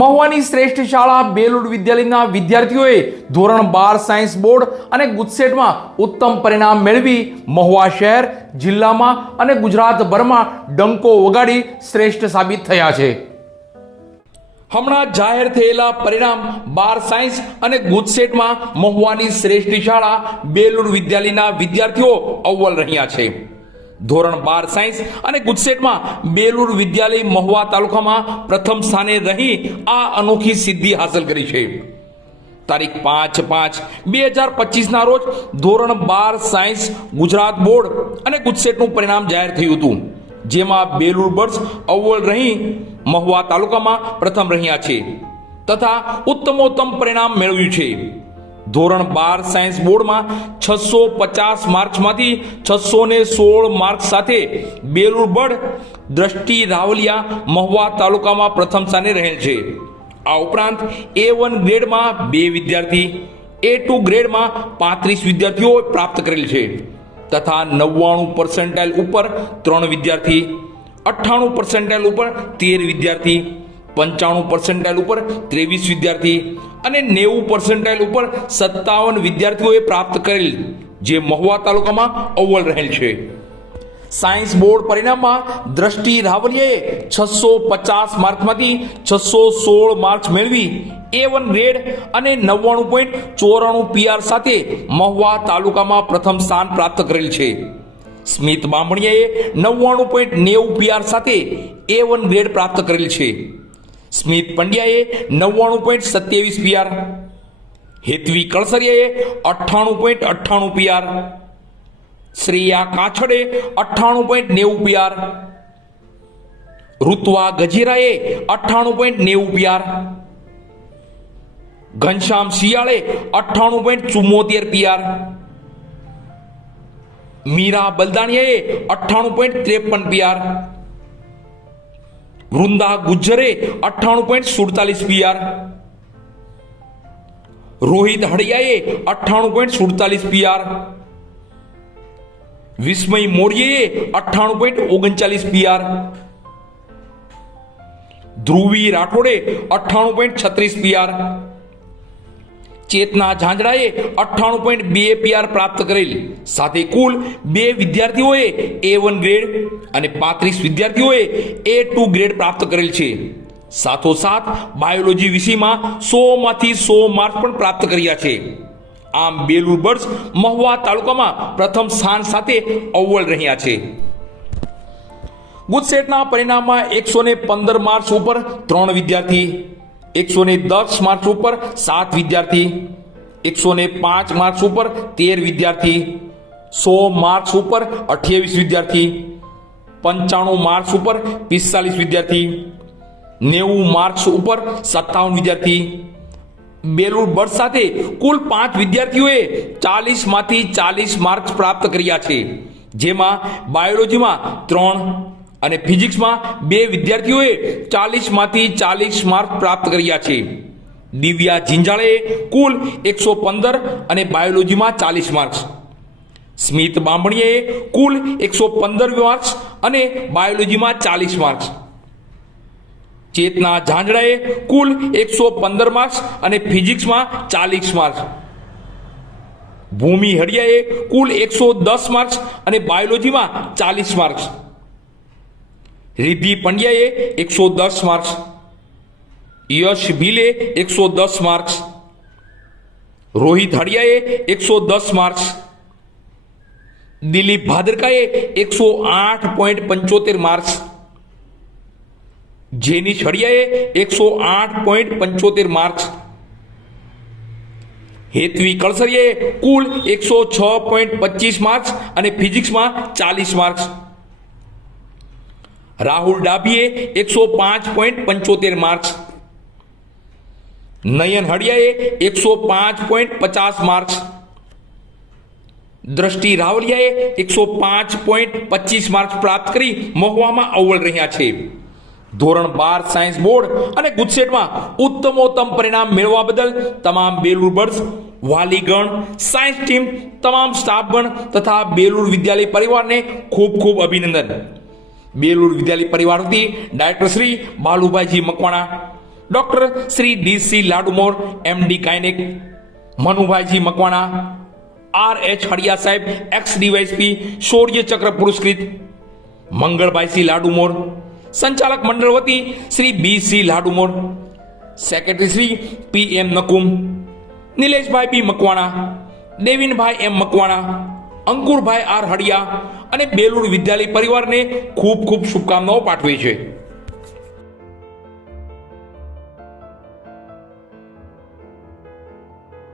મહુવાની શ્રેષ્ઠ શાળા બેલુડ વિદ્યાલયના વિદ્યાર્થીઓએ ધોરણ બાર સાયન્સ બોર્ડ અને ગુજસેટમાં ઉત્તમ પરિણામ મેળવી મહુવા શહેર, જિલ્લામાં અને ગુજરાતભરમાં ડંકો વગાડી શ્રેષ્ઠ સાબિત થયા છે. હમણાં જાહેર થયેલા પરિણામ બાર સાયન્સ અને ગુજસેટમાં મહુવાની શ્રેષ્ઠ શાળા બેલુડ વિદ્યાલયના વિદ્યાર્થીઓ અવ્વલ રહ્યા છે. ધોરણ બાર સાયન્સ અને ગુજસેટમાં બેલુર વિદ્યાલય મહુવા તાલુકામાં પ્રથમ સ્થાને રહી આ અનોખી સિદ્ધિ હાંસલ કરી છે. તારીખ પાંચ પાંચ બે હજાર પચીસના રોજ ધોરણ બાર સાયન્સ ગુજરાત બોર્ડ અને ગુજસેટનું પરિણામ જાહેર થયું હતું. જેમાં બેલુર બર્ડ્સ અવ્વલ રહી મહુવા તાલુકામાં પ્રથમ રહ્યા છે. તથા ઉત્તમોત્તમ પરિણામ મેળવ્યું છે. ધોરણ બાર સાયન્સ બોર્ડમાં છસો પચાસ માર્ક્સમાંથી છસો ને સોળ માર્ક્સ સાથે બેલુરબડ દ્રષ્ટિ રાવલિયા મહુવા તાલુકામાં પ્રથમ સ્થાને રહેલ છે. આ ઉપરાંત એ વન ગ્રેડમાં બે વિદ્યાર્થી એ ટુ ગ્રેડમાં પાંત્રીસ વિદ્યાર્થીઓ પ્રાપ્ત કરેલ છે તથા નવ્વાણું પર્સન્ટાઇલ ઉપર ત્રણ વિદ્યાર્થી, અઠ્ઠાણું પર્સન્ટાઇલ ઉપર તેર વિદ્યાર્થી, પંચાણું પર્સન્ટાઇલ ઉપર ત્રેવીસ વિદ્યાર્થી અને નેવું પર્સન્ટાઇલ ઉપર સત્તાવન વિદ્યાર્થીઓએ પ્રાપ્ત કરેલ જે મહુવા તાલુકામાં અવ્વલ રહેલ છે. સાયન્સ બોર્ડ પરિણામમાં દ્રષ્ટિ રાવલીએ છસો પચાસ માર્કમાંથી છસો સોળ માર્ક્સ મેળવી એ વન ગ્રેડ અને નવ્વાણું પોઈન્ટ ચોરાણું પીઆર સાથે મહુવા તાલુકામાં પ્રથમ સ્થાન પ્રાપ્ત કરેલ છે. સ્મિત બામણીએ નવ્વાણું પોઈન્ટ નેવું પીઆર સાથે એ વન ગ્રેડ પ્રાપ્ત કરેલ છે. સ્મિત પંડ્યાએ નવ્વાણું પોઈન્ટ સત્યાવીસ પીઆર હેતવી કળસરિયાએ અઠ્ઠાણું પોઈન્ટ અઠ્ઠાણું પીઆર શ્રેયા કાછડે અઠ્ઠાણું પોઈન્ટ નેવું પીઆર ઋત્વા ગજેરાએ અઠ્ઠાણું પોઈન્ટ નેવું પીઆર ઘનશ્યામ શિયાળે અઠ્ઠાણું પોઈન્ટ ચુમ્મોતેર પીઆર મીરા બલદાણિયાએ અઠ્ઠાણું પોઈન્ટ ત્રેપન પીઆર વૃંદા ગુજ્જરે અઠ્ઠાણું પોઈન્ટ સુડતાલીસ પીઆર રોહિત હળિયાએ અઠ્ઠાણું પોઈન્ટ સુડતાલીસ પીઆર વિસ્મય મોર્યેએ અઠ્ઠાણું પોઈન્ટ ઓગણચાલીસ પીઆર ધ્રુવી રાઠોડે અઠ્ઠાણું પોઈન્ટ છત્રીસ પીઆર ચેતના ઝાંઝડાએ અઠ્ઠાણું પોઈન્ટ બે પીઆર પ્રાપ્ત કરેલ. સાથે કુલ બે વિદ્યાર્થીઓએ એ વન ગ્રેડ અને પાંત્રીસ વિદ્યાર્થીઓએ એ ટુ ગ્રેડ પ્રાપ્ત કરેલ છે. સાથોસાથ બાયોલોજી વિષયમાં સો માંથી સો માર્ક પણ પ્રાપ્ત કર્યા છે. આમ બેલુર બર્ડ્સ મહુવા તાલુકામાં પ્રથમ સ્થાન સાથે અવ્વલ રહ્યા છે. ગુજસેટના પરિણામમાં એકસો પંદર માર્ક્સ ઉપર ત્રણ વિદ્યાર્થી એકસો ને દસ માર્ક્સ ઉપર સાત વિદ્યાર્થી, એકસો ને પાંચ માર્ક્સ ઉપર તેર વિદ્યાર્થી, સો માર્ક્સ ઉપર અઠ્યાવીસ વિદ્યાર્થી, પંચાણું માર્ક્સ ઉપર પિસ્તાલીસ વિદ્યાર્થી, નેવું માર્ક્સ ઉપર સત્તાવન વિદ્યાર્થી. બેલુર બર્ડ સાથે કુલ પાંચ વિદ્યાર્થીઓએ ચાલીસમાંથી ચાલીસ માર્ક્સ પ્રાપ્ત કર્યા છે, જેમાં બાયોલોજીમાં ત્રણ અને ફિઝિક્સમાં બે વિદ્યાર્થીઓએ ચાલીસમાંથી ચાલીસ માર્ક પ્રાપ્ત કર્યા છે. દિવ્યા જિંજાળે કુલ એકસો પંદર અને બાયોલોજીમાં ચાલીસ માર્ક્સ. સ્મિત બાંભણીએ કુલ એકસો પંદર માર્ક્સ અને બાયોલોજીમાં ચાલીસ માર્ક્સ. ચેતના ઝાંઝડાએ કુલ એકસો પંદર માર્ક્સ અને ફિઝિક્સમાં ચાલીસ માર્ક્સ. ભૂમિ હળિયાએ કુલ એકસો દસ માર્ક્સ અને બાયોલોજીમાં ચાલીસ માર્ક્સ. રિદ્ધિ પંડ્યાએ એકસો દસ માર્ક્સ. યશ ભીલે એકસો દસ માર્ક્સ. રોહિત હડિયાએ એકસો દસ માર્ક્સ. દિલીપ ભાદરકાએ એકસો આઠ પોઈન્ટ પંચોતેર માર્ક્સ. જેની હડિયાએ એકસો આઠ પોઈન્ટ પંચોતેર માર્ક્સ. હેતવી કળસરિયાએ કુલ એકસો છ પોઈન્ટ પચીસ માર્ક્સ અને ફિઝિક્સમાં ચાલીસ માર્ક્સ. રાહુલ ડાભીએ એકસો પાંચ પોઈન્ટ પંચોતેર માર્ક્સ. નયન હડિયાએ એકસો પાંચ પોઈન્ટ પચાસ માર્ક્સ. દ્રષ્ટિ રાવલિયાએ એકસો પાંચ પોઈન્ટ પચીસ માર્ક્સ પ્રાપ્ત કરી મહુવામાં અવ્વલ રહ્યા છે. ધોરણ બાર સાયન્સ બોર્ડ અને ગુજસેટમાં ઉત્તમોત્તમ પરિણામ મેળવવા બદલ તમામ બેલુર બર્ડ્સ, વાલીગણ, સાયન્સ ટીમ, તમામ સ્ટાફગણ તથા બેલુર વિદ્યાલય પરિવારને ખૂબ ખૂબ અભિનંદન. બેલુર વિદ્યાલય પરિવાર વતી director Shri Balubhaiji Makwana, doctor Shri D C Ladumor, MD gynaec, Manubhaiji Makwana R H Hadiya સાહેબ, એક્સ ડીવાયસપી શૌર્ય ચક્ર પુરસ્કૃત, મંગળભાઈ સી લાડુમોર, સંચાલક મંડળ વતી Shri B C Ladumor, secretary Shri P M Nakum, Nileshbhai B Makwana, Devinbhai M Makwana, Ankurbhai R Hadiya અને બેલુડ વિદ્યાલય પરિવારને ખૂબ ખૂબ શુભકામનાઓ પાઠવી છે.